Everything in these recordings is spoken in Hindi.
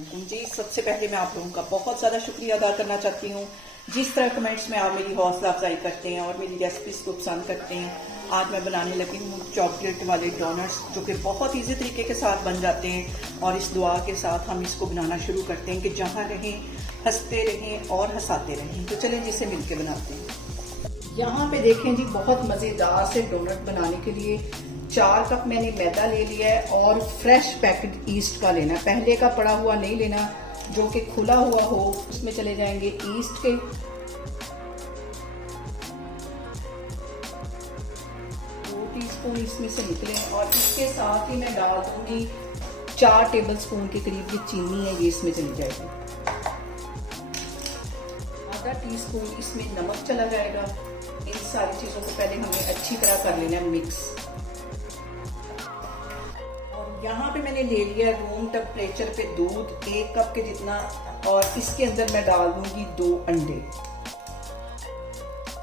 वालेकुम जी। सबसे पहले मैं आप लोगों का बहुत ज़्यादा शुक्रिया अदा करना चाहती हूँ जिस तरह कमेंट्स में आप मेरी हौसला अफजाई करते हैं और मेरी रेसिपीज़ को पसंद करते हैं। आज मैं बनाने लगी हूँ चॉकलेट वाले डोनट्स जो कि बहुत इजी तरीके के साथ बन जाते हैं और इस दुआ के साथ हम इसको बनाना शुरू करते हैं कि जहाँ रहें हंसते रहें और हंसाते रहें। तो चलें जिसे मिलके बनाते हैं। यहाँ पे देखें जी, बहुत मज़ेदार से डोनट बनाने के लिए 4 कप मैंने मैदा ले लिया है और फ्रेश पैकेट ईस्ट का लेना है। पहले का पड़ा हुआ नहीं लेना, जो कि खुला हुआ हो। उसमें चले जाएंगे ईस्ट के 2 टीस्पून इसमें से निकले और इसके साथ ही मैं डाल दूंगी 4 टेबल स्पून के करीब ये चीनी है, ये इसमें चली जाएगी। आधा टीस्पून इसमें नमक चला जाएगा। इन सारी चीज़ों को पहले हमें अच्छी तरह कर लेना है मिक्स। और यहाँ पे मैंने ले लिया रूम टेम्परेचर पे दूध 1 कप के जितना और इसके अंदर मैं डाल दूंगी 2 अंडे।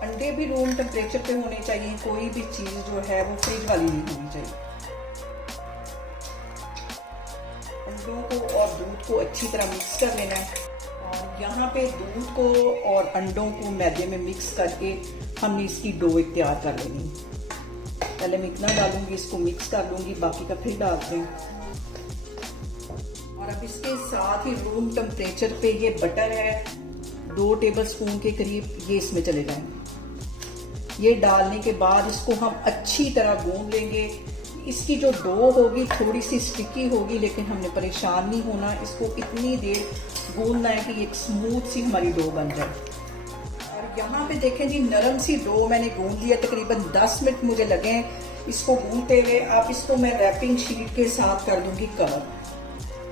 अंडे भी रूम टेम्परेचर पे होने चाहिए, कोई भी चीज़ जो है वो फ्रिज वाली नहीं होनी चाहिए। अंडों को और दूध को अच्छी तरह मिक्स कर लेना है और यहाँ पे दूध को और अंडों को मैदे में मिक्स करके हमने इसकी डो तैयार कर लेनी। पहले मैं इतना डालूंगी, इसको मिक्स कर लूंगी, बाकी का फिर डालते हैं। और अब इसके साथ ही रूम टेम्परेचर पे ये बटर है 2 टेबल स्पून के करीब, ये इसमें चले जाएंगे। ये डालने के बाद इसको हम अच्छी तरह गूंद लेंगे। इसकी जो डो होगी थोड़ी सी स्टिकी होगी, लेकिन हमने परेशान नहीं होना। इसको इतनी देर गूंदना है कि एक स्मूथ सी हमारी डो बन जाए। और यहाँ पे देखें जी, नरम सी डो मैंने गूंद लिया। तकरीबन 10 मिनट मुझे लगे इसको गूंदते हुए। अब इसको मैं रैपिंग शीट के साथ कर दूंगी कवर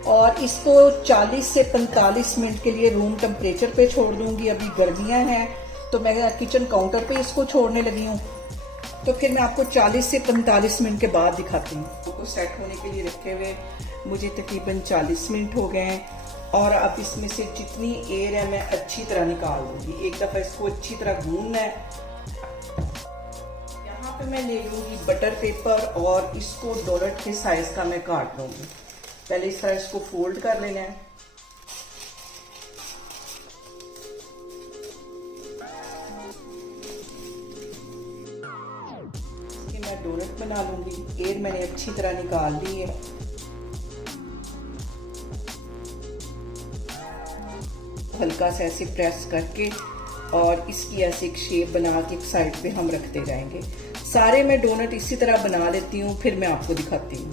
और इसको 40 से 45 मिनट के लिए रूम टेम्परेचर पे छोड़ दूंगी। अभी गर्मियाँ हैं तो मैं किचन काउंटर पे इसको छोड़ने लगी हूँ, तो फिर मैं आपको 40 से 45 मिनट के बाद दिखाती हूँ। इसको सेट होने के लिए रखे हुए मुझे तकरीबन 40 मिनट हो गए हैं और अब इसमें से जितनी एयर है मैं अच्छी तरह निकाल दूंगी। एक दफ़ा इसको अच्छी तरह गूंदना है। यहाँ पे मैं ले लूँगी बटर पेपर और इसको डोनट के साइज का मैं काट लूँगी। पहले इस तरह इसको फोल्ड कर लेना है। मैं डोनट बना लूंगी। एयर मैंने अच्छी तरह निकाल ली है। हल्का सा ऐसे प्रेस करके और इसकी ऐसे एक शेप बना के एक साइड पे हम रखते जाएंगे। सारे मैं डोनट इसी तरह बना लेती हूँ, फिर मैं आपको दिखाती हूँ।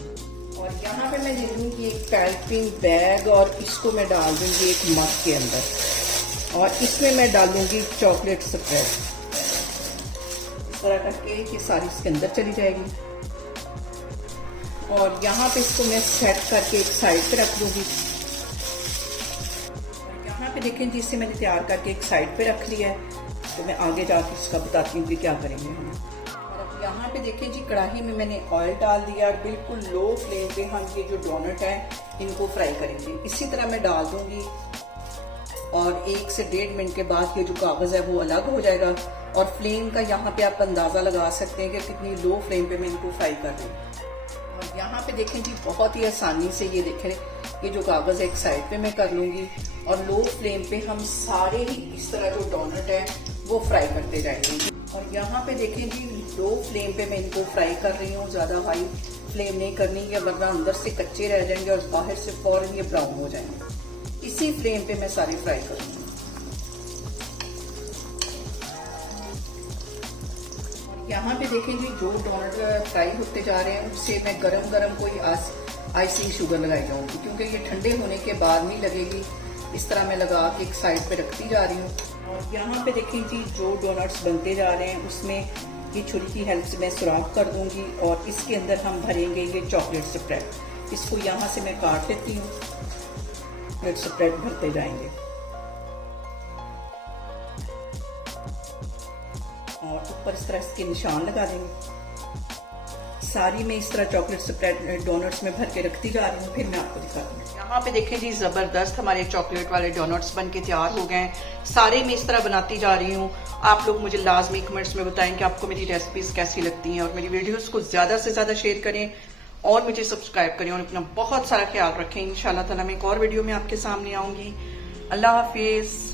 और यहाँ पे मैं ले लूँगी एक पैकिंग बैग और इसको मैं डाल दूँगी एक मग के अंदर और इसमें मैं डालूंगी चॉकलेट स्प्रेड। तरह करके ये सारी इसके अंदर चली जाएगी और यहाँ पे इसको मैं सेट करके एक साइड पे रख दूंगी। और यहाँ पे देखें जी, इसे मैंने तैयार करके एक साइड पे रख लिया है, तो मैं आगे जाके इसका बताती हूँ कि क्या करेंगे हम। और अब यहाँ पे देखें जी, कढ़ाई में मैंने ऑयल डाल दिया और बिल्कुल लो फ्लेम पे हम ये जो डोनट है इनको फ्राई करेंगे। इसी तरह मैं डाल दूंगी और 1 से 1.5 मिनट के बाद ये जो कागज़ है वो अलग हो जाएगा। और फ्लेम का यहाँ पे आप अंदाज़ा लगा सकते हैं कि कितनी लो फ्लेम पे मैं इनको फ्राई कर रही हूँ। और यहाँ पे देखें जी, बहुत ही आसानी से ये देखें, ये जो कागज़ है एक साइड पे मैं कर लूँगी और लो फ्लेम पे हम सारे ही इस तरह जो डोनट है वो फ्राई करते जाएंगे। और यहाँ पे देखें जी, लो फ्लेम पे मैं इनको फ्राई कर रही हूँ। ज़्यादा हाई फ्लेम नहीं करनी है वरना अंदर से कच्चे रह जाएंगे और बाहर से फौरन ये ब्राउन हो जाएंगे। इसी फ्लेम पे मैं सारी फ्राई करूँगी। यहाँ पे देखें जी, जो डोनट फ्राई होते जा रहे हैं उससे मैं गरम गरम कोई आइसिंग शुगर लगाई जाऊंगी, क्योंकि ये ठंडे होने के बाद नहीं लगेगी। इस तरह मैं लगा के एक साइड पे रखती जा रही हूँ। और यहाँ पे देखें जी, जो डोनट्स बनते जा रहे हैं उसमें ये छुरी की हेल्प से मैं सुराख कर दूंगी और इसके अंदर हम भरेंगे ये चॉकलेट स्प्रेड। इसको यहाँ से मैं काट लेती हूँ, चॉकलेट स्प्रेड भरते जाएंगे और ऊपर इस तरह इसके निशान लगा देंगे। सारी मैं इस तरह चॉकलेट स्प्रेड डोनट्स में भर के रखती जा रही हूँ, फिर मैं आपको दिखाती हूँ। यहाँ पे देखें जी, ज़बरदस्त हमारे चॉकलेट वाले डोनट्स बन के तैयार हो गए हैं। सारे मैं इस तरह बनाती जा रही हूँ। आप लोग मुझे लाजमी कमेंट्स में बताएं कि आपको मेरी रेसिपीज़ कैसी लगती हैं और मेरी वीडियोज़ को ज़्यादा से ज़्यादा शेयर करें और मुझे सब्सक्राइब करें और अपना बहुत सारा ख्याल रखें। इंशाल्लाह ताला मैं एक और वीडियो में आपके सामने आऊंगी। अल्लाह हाफिज।